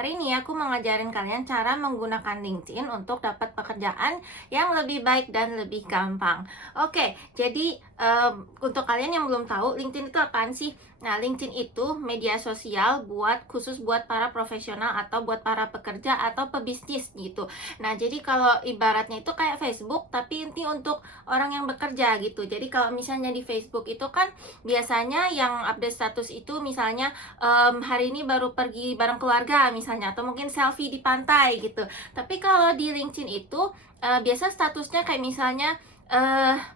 Hari ini aku mau ngajarin kalian cara menggunakan LinkedIn untuk dapat pekerjaan yang lebih baik dan lebih gampang. Oke, jadi untuk kalian yang belum tahu, LinkedIn itu apaan sih? Nah, LinkedIn itu media sosial khusus buat para profesional atau buat para pekerja atau pebisnis gitu. Nah, jadi kalau ibaratnya itu kayak Facebook, tapi ini untuk orang yang bekerja gitu. Jadi kalau misalnya di Facebook itu kan biasanya yang update status itu misalnya hari ini baru pergi bareng keluarga misalnya, atau mungkin selfie di pantai gitu. Tapi kalau di LinkedIn itu biasa statusnya kayak misalnya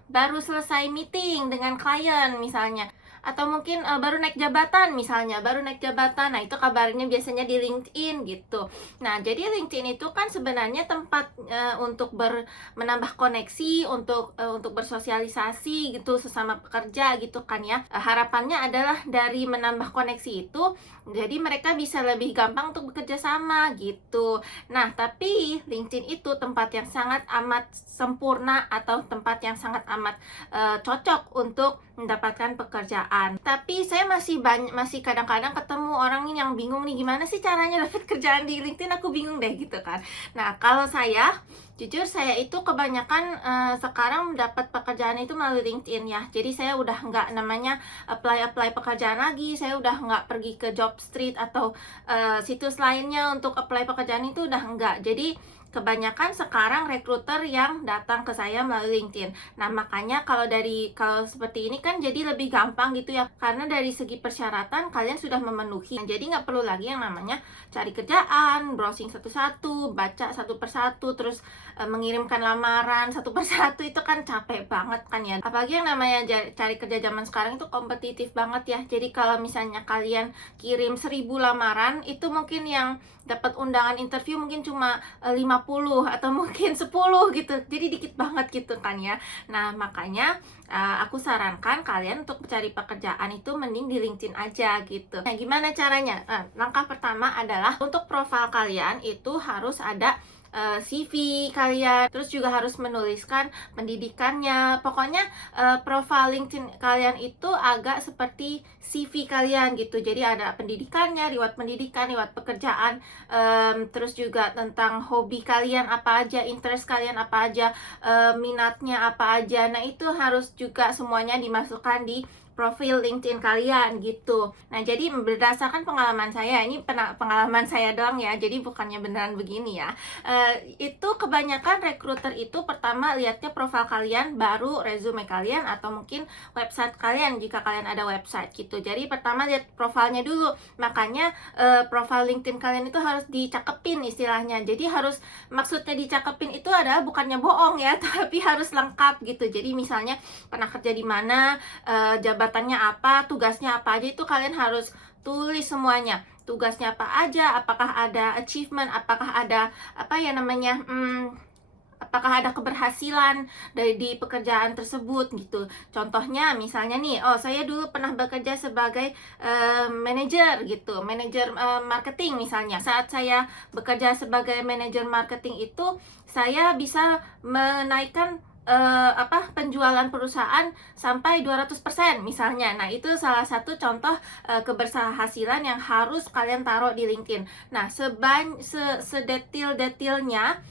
baru selesai meeting dengan klien misalnya, atau mungkin baru naik jabatan misalnya, baru naik jabatan. Nah, itu kabarnya biasanya di LinkedIn gitu. Nah, jadi LinkedIn itu kan sebenarnya tempat untuk menambah koneksi, untuk bersosialisasi gitu sesama pekerja gitu kan ya. Harapannya adalah dari menambah koneksi itu jadi mereka bisa lebih gampang untuk bekerja sama gitu. Nah, tapi LinkedIn itu tempat yang sangat amat sempurna atau tempat yang sangat amat cocok untuk mendapatkan pekerjaan. Tapi saya masih kadang-kadang ketemu orang yang bingung nih, gimana sih caranya dapat kerjaan di LinkedIn, aku bingung deh gitu kan. Nah, kalau saya jujur saya itu kebanyakan sekarang dapat pekerjaan itu melalui LinkedIn ya. Jadi saya udah nggak namanya apply pekerjaan lagi, saya udah nggak pergi ke job street atau situs lainnya untuk apply pekerjaan, itu udah nggak. Jadi kebanyakan sekarang rekruter yang datang ke saya melalui LinkedIn. Nah, makanya kalau seperti ini kan jadi lebih gampang gitu ya, karena dari segi persyaratan kalian sudah memenuhi. Nah, jadi nggak perlu lagi yang namanya cari kerjaan, browsing satu-satu, baca satu persatu, terus mengirimkan lamaran satu persatu. Itu kan capek banget kan ya. Apalagi yang namanya cari kerja zaman sekarang itu kompetitif banget ya. Jadi kalau misalnya kalian kirim 1000 lamaran, itu mungkin yang dapat undangan interview mungkin cuma 50 atau mungkin 10 gitu. Jadi dikit banget gitu kan ya. Nah, makanya aku sarankan kalian untuk mencari pekerjaan itu mending di LinkedIn aja gitu. Nah, gimana caranya? Langkah pertama adalah untuk profil kalian itu harus ada CV kalian, terus juga harus menuliskan pendidikannya. Pokoknya profil LinkedIn kalian itu agak seperti CV kalian gitu. Jadi ada pendidikannya, riwayat pendidikan, riwayat pekerjaan, terus juga tentang hobi kalian apa aja, interest kalian apa aja, minatnya apa aja. Nah, itu harus juga semuanya dimasukkan di profil LinkedIn kalian gitu. Nah, jadi berdasarkan pengalaman saya, ini pengalaman saya doang ya, jadi bukannya beneran begini ya. Itu kebanyakan rekruter itu pertama lihatnya profil kalian, baru resume kalian atau mungkin website kalian jika kalian ada website gitu. Jadi pertama lihat profilnya dulu. Makanya profil LinkedIn kalian itu harus dicakepin istilahnya. Jadi maksudnya dicakepin itu adalah bukannya bohong ya, tapi harus lengkap gitu. Jadi misalnya pernah kerja di mana, jabatannya apa, tugasnya apa aja, itu kalian harus tulis semuanya. Tugasnya apa aja, apakah ada achievement, apakah ada apakah ada keberhasilan di pekerjaan tersebut gitu. Contohnya misalnya nih, saya dulu pernah bekerja sebagai manajer gitu, manajer marketing misalnya. Saat saya bekerja sebagai manajer marketing itu, saya bisa menaikkan penjualan perusahaan sampai 200% misalnya. Nah, itu salah satu contoh keberhasilan yang harus kalian taruh di LinkedIn. Nah, sedetil-detilnya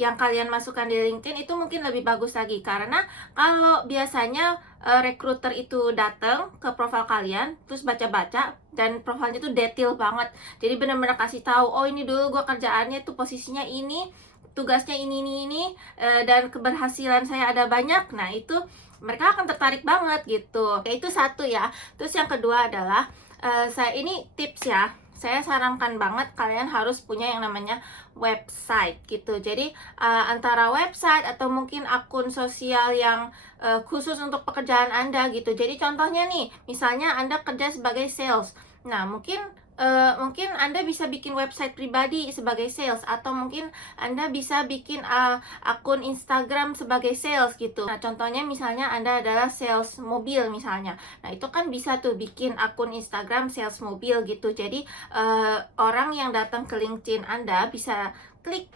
yang kalian masukkan di LinkedIn itu mungkin lebih bagus lagi, karena kalau biasanya recruiter itu datang ke profil kalian terus baca-baca dan profilnya itu detail banget. Jadi benar-benar kasih tahu, oh ini dulu gue kerjaannya tuh posisinya ini, tugasnya ini, dan keberhasilan saya ada banyak. Nah, itu mereka akan tertarik banget gitu. Ya, itu satu ya. Terus yang kedua adalah ini tips ya, saya sarankan banget kalian harus punya yang namanya website gitu. Jadi antara website atau mungkin akun sosial yang khusus untuk pekerjaan Anda gitu. Jadi contohnya nih, misalnya Anda kerja sebagai sales. Nah, mungkin Anda bisa bikin website pribadi sebagai sales, atau mungkin Anda bisa bikin akun Instagram sebagai sales gitu. Nah, contohnya misalnya Anda adalah sales mobil misalnya. Nah, itu kan bisa tuh bikin akun Instagram sales mobil gitu. Jadi orang yang datang ke LinkedIn Anda bisa klik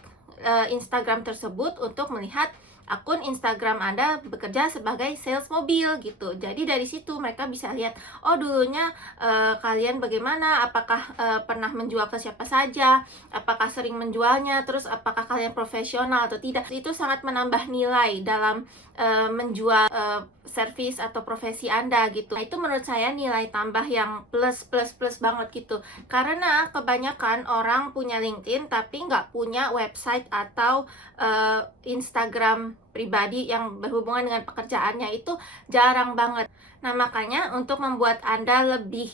Instagram tersebut untuk melihat akun Instagram Anda bekerja sebagai sales mobil gitu. Jadi dari situ mereka bisa lihat, oh dulunya kalian bagaimana, apakah pernah menjual ke siapa saja, apakah sering menjualnya, terus apakah kalian profesional atau tidak. Itu sangat menambah nilai dalam menjual servis atau profesi Anda gitu. Nah, itu menurut saya nilai tambah yang plus plus plus banget gitu. Karena kebanyakan orang punya LinkedIn tapi nggak punya website atau Instagram pribadi yang berhubungan dengan pekerjaannya, itu jarang banget. Nah, makanya untuk membuat Anda lebih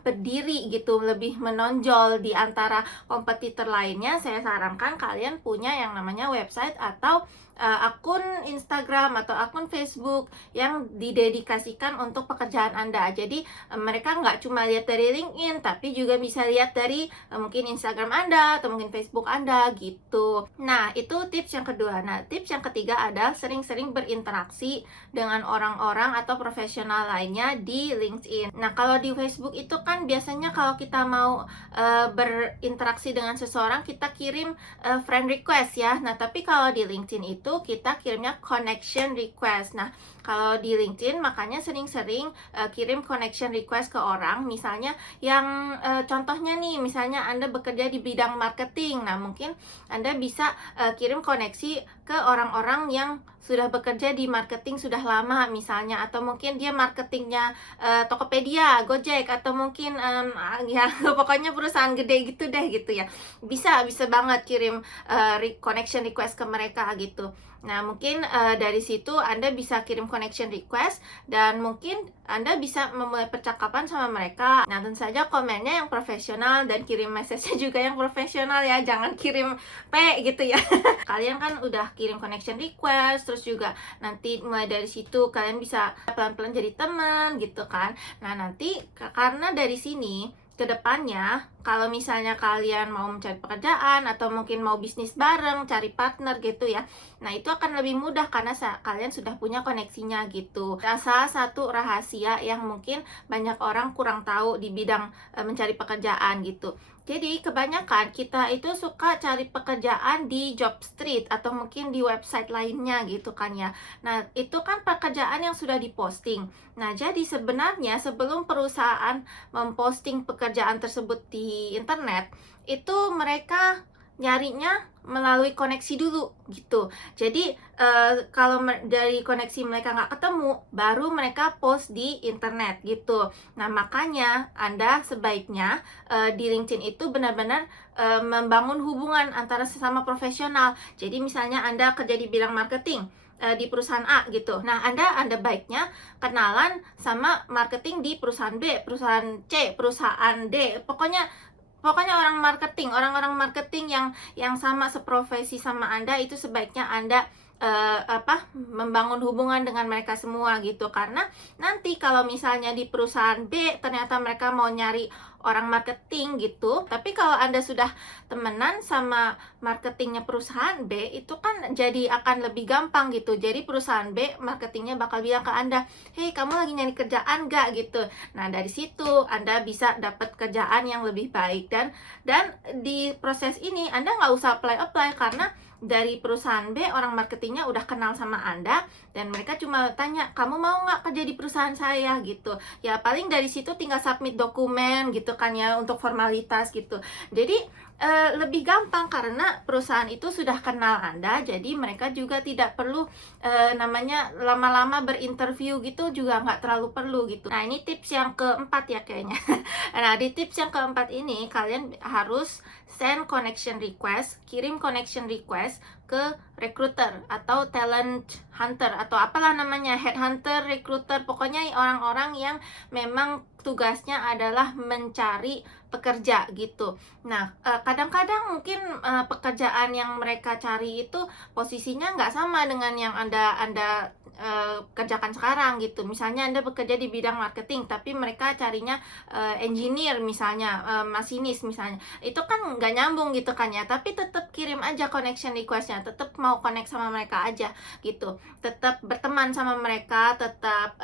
berdiri gitu, lebih menonjol di antara kompetitor lainnya, saya sarankan kalian punya yang namanya website atau akun Instagram atau akun Facebook yang didedikasikan untuk pekerjaan Anda. Jadi mereka nggak cuma lihat dari LinkedIn, tapi juga bisa lihat dari mungkin Instagram Anda atau mungkin Facebook Anda gitu. Nah, itu tips yang kedua. Nah, tips yang ketiga adalah sering-sering berinteraksi dengan orang-orang atau profesional lainnya di LinkedIn. Nah, kalau di Facebook itu kan biasanya kalau kita mau berinteraksi dengan seseorang, kita kirim friend request ya. Nah, tapi kalau di LinkedIn itu kita kirimnya connection request. Nah, kalau di LinkedIn makanya sering-sering kirim connection request ke orang. Misalnya yang contohnya nih, misalnya Anda bekerja di bidang marketing. Nah, mungkin Anda bisa kirim koneksi ke orang-orang yang sudah bekerja di marketing sudah lama misalnya, atau mungkin dia marketingnya Tokopedia, Gojek, atau mungkin ya pokoknya perusahaan gede gitu deh gitu ya. Bisa banget kirim connection request ke mereka gitu. Nah, mungkin dari situ Anda bisa kirim connection request dan mungkin Anda bisa memulai percakapan sama mereka. Nah, tentu saja komennya yang profesional dan kirim message-nya juga yang profesional ya. Jangan kirim P gitu ya. Kalian kan udah kirim connection request, terus juga nanti mulai dari situ kalian bisa pelan-pelan jadi teman gitu kan. Nah, nanti karena dari sini kedepannya, kalau misalnya kalian mau mencari pekerjaan atau mungkin mau bisnis bareng, cari partner gitu ya, nah itu akan lebih mudah karena kalian sudah punya koneksinya gitu. Salah satu rahasia yang mungkin banyak orang kurang tahu di bidang mencari pekerjaan gitu. Jadi kebanyakan kita itu suka cari pekerjaan di job street atau mungkin di website lainnya gitu kan ya. Nah, itu kan pekerjaan yang sudah diposting. Nah, jadi sebenarnya sebelum perusahaan memposting pekerjaan tersebut di internet, itu mereka nyarinya melalui koneksi dulu gitu. Jadi kalau dari koneksi mereka nggak ketemu, baru mereka post di internet gitu. Nah, makanya Anda sebaiknya di LinkedIn itu benar-benar membangun hubungan antara sesama profesional. Jadi misalnya Anda kerja di bidang marketing di perusahaan A gitu. Nah, Anda baiknya kenalan sama marketing di perusahaan B, perusahaan C, perusahaan D. Pokoknya orang-orang marketing yang sama seprofesi sama Anda, itu sebaiknya Anda membangun hubungan dengan mereka semua gitu. Karena nanti kalau misalnya di perusahaan B ternyata mereka mau nyari orang marketing gitu, tapi kalau Anda sudah temenan sama marketingnya perusahaan B, itu kan jadi akan lebih gampang gitu. Jadi perusahaan B marketingnya bakal bilang ke Anda, "Hey, kamu lagi nyari kerjaan gak?" gitu. Nah, dari situ Anda bisa dapat kerjaan yang lebih baik. Dan di proses ini Anda nggak usah apply karena dari perusahaan B orang marketingnya udah kenal sama Anda dan mereka cuma tanya, "Kamu mau nggak kerja di perusahaan saya?" gitu. Ya paling dari situ tinggal submit dokumen gitu kan ya untuk formalitas gitu. Jadi lebih gampang karena perusahaan itu sudah kenal Anda, jadi mereka juga tidak perlu namanya lama-lama berinterview gitu, juga nggak terlalu perlu gitu. Nah, ini tips yang keempat ya kayaknya. Nah, di tips yang keempat ini kalian harus send connection request, kirim connection request ke recruiter atau talent hunter atau apalah namanya, headhunter, recruiter, pokoknya orang-orang yang memang tugasnya adalah mencari pekerja gitu. Nah, kadang-kadang mungkin pekerjaan yang mereka cari itu posisinya nggak sama dengan yang Anda kerjakan sekarang gitu. Misalnya Anda bekerja di bidang marketing, tapi mereka carinya engineer misalnya, masinis misalnya. Itu kan nggak nyambung gitu kan ya. Tapi tetap kirim aja connection requestnya, tetap mau connect sama mereka aja gitu. Tetap berteman sama mereka, tetap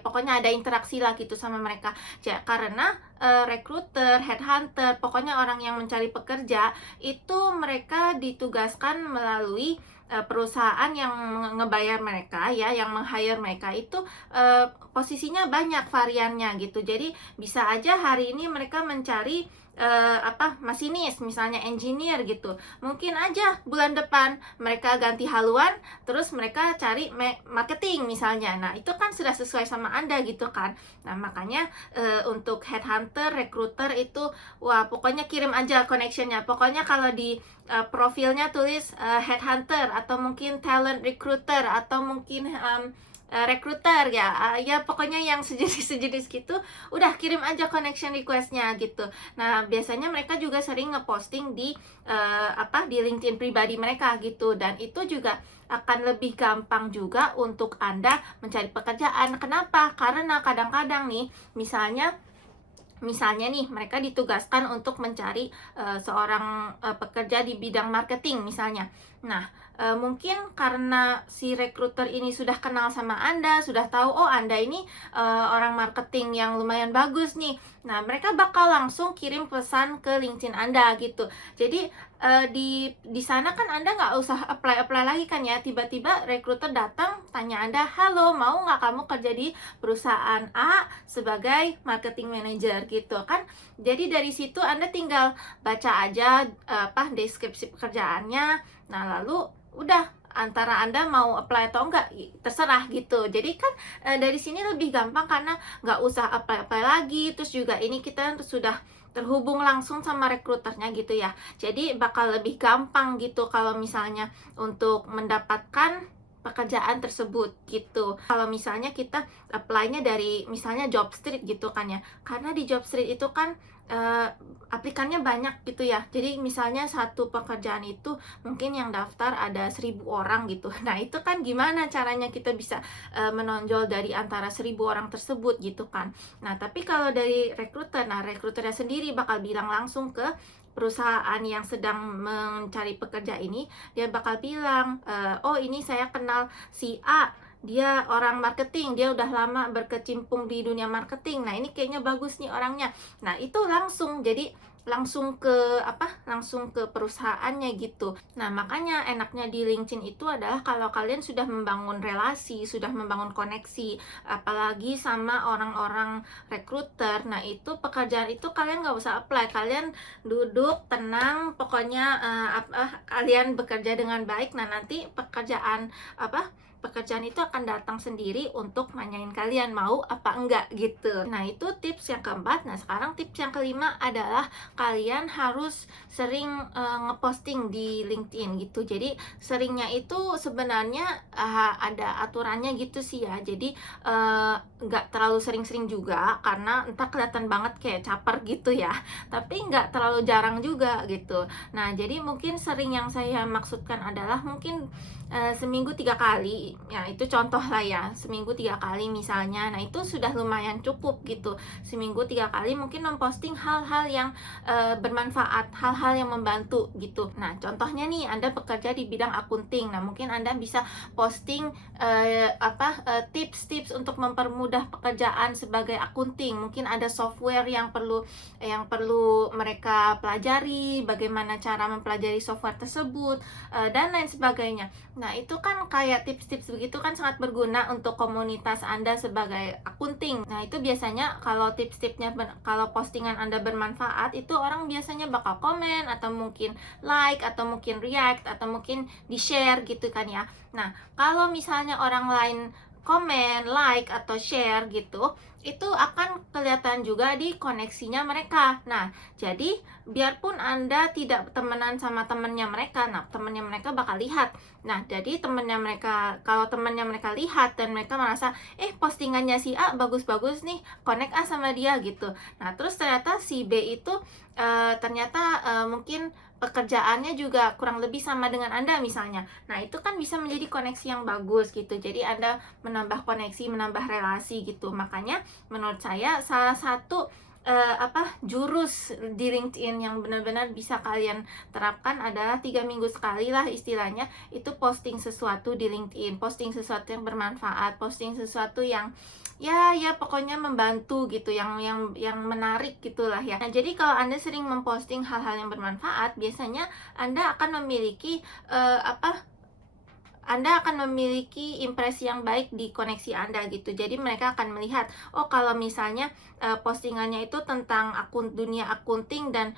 pokoknya ada interaksi lah gitu sama mereka. Ya, karena recruiter, headhunter, pokoknya orang yang mencari pekerja itu mereka ditugaskan melalui perusahaan yang ngebayar mereka ya, yang meng-hire mereka itu posisinya banyak variannya gitu. Jadi bisa aja hari ini mereka mencari masinis, misalnya engineer gitu. Mungkin aja bulan depan mereka ganti haluan, terus mereka cari marketing misalnya. Nah, itu kan sudah sesuai sama Anda gitu kan. Nah, makanya untuk headhunter, recruiter itu wah, pokoknya kirim aja connectionnya. Pokoknya kalau di profilnya tulis headhunter, atau mungkin talent recruiter, atau mungkin recruiter ya, ya pokoknya yang sejenis-sejenis gitu, udah kirim aja connection requestnya gitu. Nah, biasanya mereka juga sering ngeposting di di LinkedIn pribadi mereka gitu, dan itu juga akan lebih gampang juga untuk Anda mencari pekerjaan. Kenapa? Karena kadang-kadang nih, misalnya nih, mereka ditugaskan untuk mencari seorang pekerja di bidang marketing misalnya. Nah, mungkin karena si recruiter ini sudah kenal sama Anda, sudah tahu, oh Anda ini orang marketing yang lumayan bagus nih. Nah, mereka bakal langsung kirim pesan ke LinkedIn Anda gitu. Jadi di sana kan Anda nggak usah apply lagi kan ya. Tiba-tiba recruiter datang tanya Anda, halo, mau nggak kamu kerja di perusahaan A sebagai marketing manager gitu kan. Jadi dari situ Anda tinggal baca aja deskripsi pekerjaannya. Nah, lalu udah, antara Anda mau apply atau enggak terserah gitu. Jadi kan dari sini lebih gampang karena nggak usah apply lagi. Terus juga ini kita sudah terhubung langsung sama rekruternya gitu ya. Jadi bakal lebih gampang gitu kalau misalnya untuk mendapatkan pekerjaan tersebut gitu. Kalau misalnya kita apply-nya dari misalnya Jobstreet gitu kan ya. Karena di Jobstreet itu kan aplikannya banyak gitu ya. Jadi misalnya satu pekerjaan itu mungkin yang daftar ada 1.000 orang gitu. Nah, itu kan gimana caranya kita bisa menonjol dari antara 1.000 orang tersebut gitu kan. Nah, tapi kalau dari rekruter, nah rekruternya sendiri bakal bilang langsung ke perusahaan yang sedang mencari pekerja ini. Dia bakal bilang, oh ini saya kenal si A, dia orang marketing, dia udah lama berkecimpung di dunia marketing. Nah, ini kayaknya bagus nih orangnya. Nah, itu langsung langsung ke perusahaannya gitu. Nah, makanya enaknya di LinkedIn itu adalah kalau kalian sudah membangun relasi, sudah membangun koneksi, apalagi sama orang-orang rekruter. Nah, itu pekerjaan itu kalian nggak usah apply, kalian duduk tenang, pokoknya kalian bekerja dengan baik. Nah, nanti pekerjaan itu akan datang sendiri untuk nanyain kalian mau apa enggak gitu. Nah, itu tips yang keempat. Nah, sekarang tips yang kelima adalah kalian harus sering ngeposting di LinkedIn gitu. Jadi seringnya itu sebenarnya ada aturannya gitu sih ya. Jadi nggak terlalu sering-sering juga, karena entah kelihatan banget kayak caper gitu ya. Tapi nggak terlalu jarang juga gitu. Nah, jadi mungkin sering yang saya maksudkan adalah mungkin seminggu 3 kali, ya itu contoh lah ya, seminggu 3 kali misalnya. Nah, itu sudah lumayan cukup gitu. Seminggu 3 kali mungkin memposting hal-hal yang bermanfaat, hal-hal yang membantu gitu. Nah, contohnya nih, Anda bekerja di bidang akunting. Nah, mungkin Anda bisa posting tips-tips untuk mempermudah pekerjaan sebagai akunting. Mungkin ada software yang perlu mereka pelajari, bagaimana cara mempelajari software tersebut, dan lain sebagainya. Nah, itu kan kayak tips-tips begitu kan sangat berguna untuk komunitas Anda sebagai akunting. Nah, itu biasanya kalau tips-tipsnya, kalau postingan Anda bermanfaat, itu orang biasanya bakal komen, atau mungkin like, atau mungkin react, atau mungkin di-share gitu kan ya. Nah, kalau misalnya orang lain komen, like, atau share gitu, itu akan kelihatan juga di koneksinya mereka. Nah, jadi biarpun Anda tidak temenan sama temennya mereka, nah temennya mereka bakal lihat. Nah, jadi kalau temennya mereka lihat dan mereka merasa, postingannya si A bagus-bagus nih, connect sama dia gitu. Nah, terus ternyata si B itu ternyata mungkin pekerjaannya juga kurang lebih sama dengan Anda misalnya. Nah, itu kan bisa menjadi koneksi yang bagus gitu. Jadi Anda menambah koneksi, menambah relasi gitu. Makanya menurut saya salah satu jurus di LinkedIn yang benar-benar bisa kalian terapkan adalah 3 minggu sekali lah istilahnya, itu posting sesuatu di LinkedIn, posting sesuatu yang bermanfaat, posting sesuatu yang ya pokoknya membantu gitu, yang menarik gitulah ya. Nah, jadi kalau Anda sering memposting hal-hal yang bermanfaat, biasanya Anda akan memiliki Anda akan memiliki impresi yang baik di koneksi Anda gitu. Jadi mereka akan melihat, oh kalau misalnya postingannya itu tentang dunia akunting dan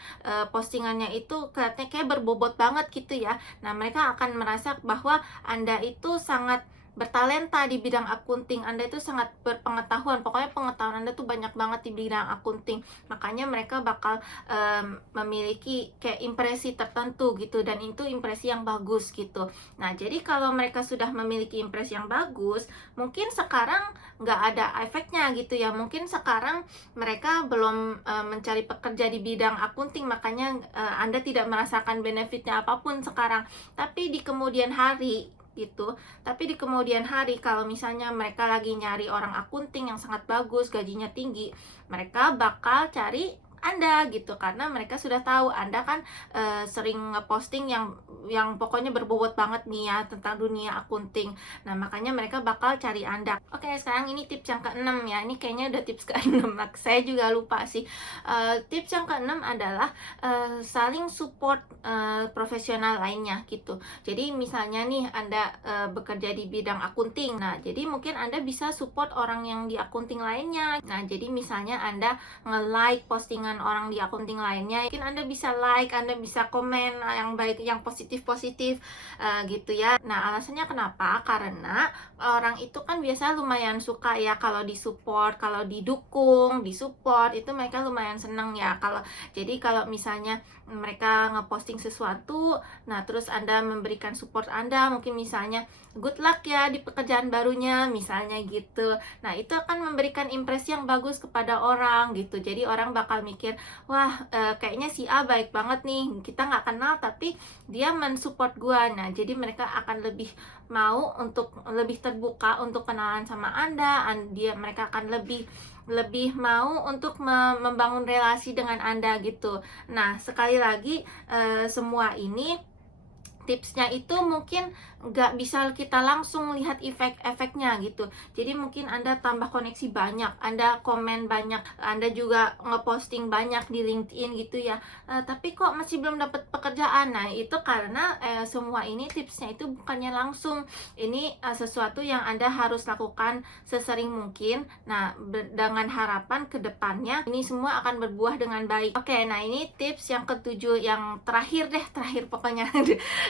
postingannya itu kelihatannya kayak berbobot banget gitu ya. Nah, mereka akan merasa bahwa Anda itu sangat bertalenta di bidang akunting, Anda itu sangat berpengetahuan, pokoknya pengetahuan Anda tuh banyak banget di bidang akunting. Makanya mereka bakal memiliki kayak impresi tertentu gitu, dan itu impresi yang bagus gitu. Nah, jadi kalau mereka sudah memiliki impresi yang bagus, mungkin sekarang nggak ada efeknya gitu ya. Mungkin sekarang mereka belum mencari pekerja di bidang akunting, makanya Anda tidak merasakan benefitnya apapun sekarang. Tapi di kemudian hari gitu. Tapi di kemudian hari kalau misalnya mereka lagi nyari orang akunting yang sangat bagus, gajinya tinggi, mereka bakal cari Anda gitu, karena mereka sudah tahu Anda kan sering ngeposting yang pokoknya berbobot banget nih ya tentang dunia akunting. Nah, makanya mereka bakal cari Anda. Oke, sekarang ini tips yang keenam ya. Ini kayaknya udah tips keenam. Saya juga lupa sih. Tips yang keenam adalah saling support profesional lainnya gitu. Jadi misalnya nih Anda bekerja di bidang akunting. Nah, jadi mungkin Anda bisa support orang yang di akunting lainnya. Nah, jadi misalnya Anda nge-like postingan orang di akunting lainnya, mungkin Anda bisa like, Anda bisa komen yang baik, yang positif-positif gitu ya. Nah, alasannya kenapa? Karena orang itu kan biasa lumayan suka ya kalau disupport, kalau didukung, disupport, itu mereka lumayan seneng ya. Kalau misalnya mereka ngeposting sesuatu, nah terus Anda memberikan support Anda, mungkin misalnya good luck ya di pekerjaan barunya, misalnya gitu. Nah, itu akan memberikan impresi yang bagus kepada orang gitu. Jadi orang bakal mikir, wah kayaknya si A baik banget nih, kita nggak kenal tapi dia mensupport gua. Nah, jadi mereka akan lebih mau untuk lebih terbuka untuk kenalan sama Anda. Mereka akan lebih mau untuk membangun relasi dengan Anda gitu. Nah, sekali lagi semua ini tipsnya itu mungkin nggak bisa kita langsung lihat efek-efeknya gitu. Jadi mungkin Anda tambah koneksi banyak, Anda komen banyak, Anda juga ngeposting banyak di LinkedIn gitu ya, tapi kok masih belum dapat pekerjaan. Nah, itu karena semua ini tipsnya itu bukannya langsung. Ini sesuatu yang Anda harus lakukan sesering mungkin. Nah, dengan harapan ke depannya ini semua akan berbuah dengan baik. Oke, nah ini tips yang ketujuh, yang terakhir pokoknya.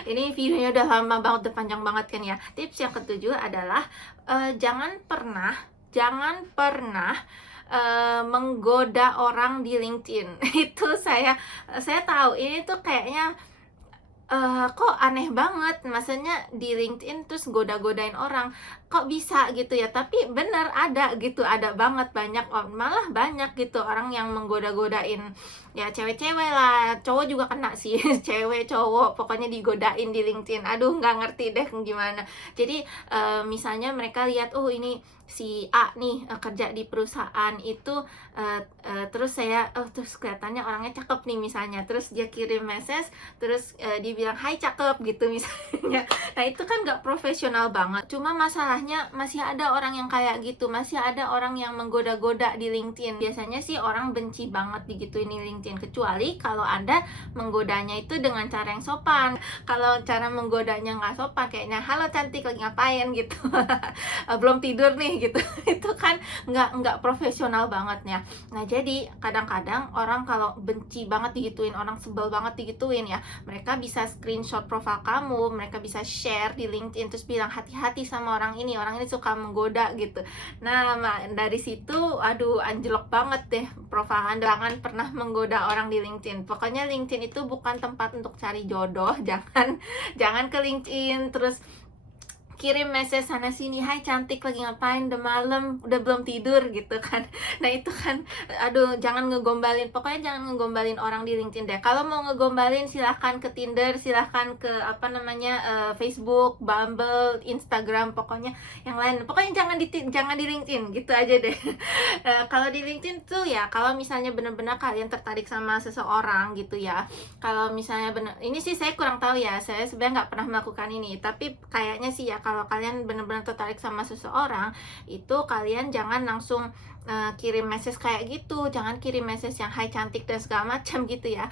Ini videonya udah lama banget, udah panjang banget kan ya. Tips yang ketujuh adalah jangan pernah menggoda orang di LinkedIn. Itu saya tahu ini tuh kayaknya kok aneh banget, maksudnya di LinkedIn terus goda-godain orang, kok bisa gitu ya. Tapi benar ada gitu, ada banget, malah banyak gitu orang yang menggoda-godain ya, cewek-cewek lah, cowok juga kena sih. Cewek cowok pokoknya digodain di LinkedIn. Aduh, nggak ngerti deh gimana. Jadi misalnya mereka lihat, oh ini si A nih kerja di perusahaan itu, terus terus kelihatannya orangnya cakep nih misalnya, terus dia kirim message, terus dia bilang hai cakep gitu misalnya. Nah, itu kan nggak profesional banget. Cuma masalahnya masih ada orang yang kayak gitu, masih ada orang yang menggoda-goda di LinkedIn. Biasanya sih orang benci banget digituin di LinkedIn, kecuali kalau Anda menggodanya itu dengan cara yang sopan. Kalau cara menggodanya nggak sopan, kayaknya halo cantik lagi ngapain gitu, belum tidur nih gitu. Itu kan nggak profesional banget ya. Nah, jadi kadang-kadang orang kalau benci banget digituin, orang sebel banget digituin ya, mereka bisa screenshot profil kamu, mereka bisa share di LinkedIn, terus bilang hati-hati sama orang ini suka menggoda gitu. Nah, dari situ aduh anjlok banget deh profil Anda. Jangan pernah menggoda orang di LinkedIn. Pokoknya LinkedIn itu bukan tempat untuk cari jodoh. Jangan ke LinkedIn terus kirim message sana sini, hai cantik lagi ngapain, udah malam, udah belum tidur gitu kan. Nah, itu kan aduh, jangan ngegombalin, pokoknya jangan ngegombalin orang di LinkedIn deh. Kalau mau ngegombalin silahkan ke Tinder, silahkan ke Facebook, Bumble, Instagram, pokoknya yang lain, pokoknya jangan di LinkedIn gitu aja deh. Kalau di LinkedIn tuh ya, kalau misalnya benar-benar kalian tertarik sama seseorang gitu ya, kalau misalnya benar, ini sih saya kurang tahu ya, saya sebenarnya nggak pernah melakukan ini, tapi kayaknya sih ya, kalau kalian benar-benar tertarik sama seseorang, itu kalian jangan langsung kirim message kayak gitu, jangan kirim message yang hai cantik dan segala macam gitu ya.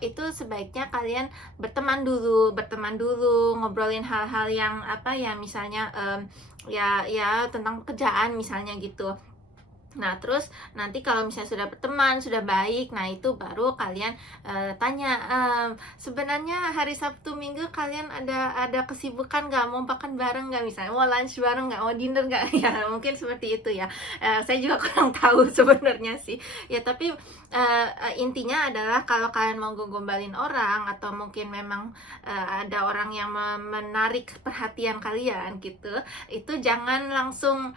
Itu sebaiknya kalian berteman dulu, ngobrolin hal-hal yang apa ya, misalnya ya tentang pekerjaan misalnya gitu. Nah, terus nanti kalau misalnya sudah berteman, sudah baik, nah itu baru kalian tanya, sebenarnya hari Sabtu Minggu kalian ada kesibukan nggak? Mau makan bareng nggak? Misalnya mau lunch bareng nggak? Mau dinner nggak? Ya mungkin seperti itu ya. Saya juga kurang tahu sebenarnya sih. Ya tapi intinya adalah kalau kalian mau gombalin orang atau mungkin memang ada orang yang menarik perhatian kalian gitu, itu jangan langsung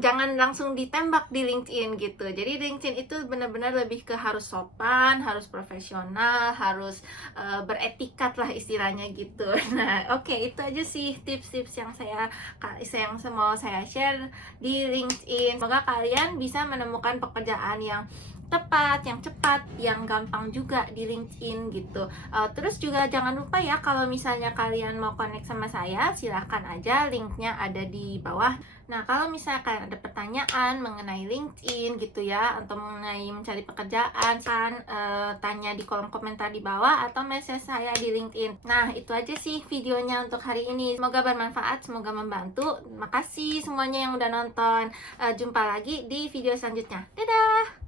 jangan langsung ditembak di LinkedIn gitu. Jadi LinkedIn itu benar-benar lebih ke harus sopan, harus profesional, harus beretikat lah istilahnya gitu. Nah, oke, itu aja sih tips-tips yang mau saya share di LinkedIn. Semoga kalian bisa menemukan pekerjaan yang tepat, yang cepat, yang gampang juga di LinkedIn gitu. Terus juga jangan lupa ya, kalau misalnya kalian mau connect sama saya, silahkan aja, linknya ada di bawah. Nah, kalau misalnya kalian ada pertanyaan mengenai LinkedIn gitu ya, atau mengenai mencari pekerjaan, tanya di kolom komentar di bawah atau message saya di LinkedIn. Nah, itu aja sih videonya untuk hari ini. Semoga bermanfaat, semoga membantu. Terima kasih semuanya yang udah nonton. Jumpa lagi di video selanjutnya. Dadah!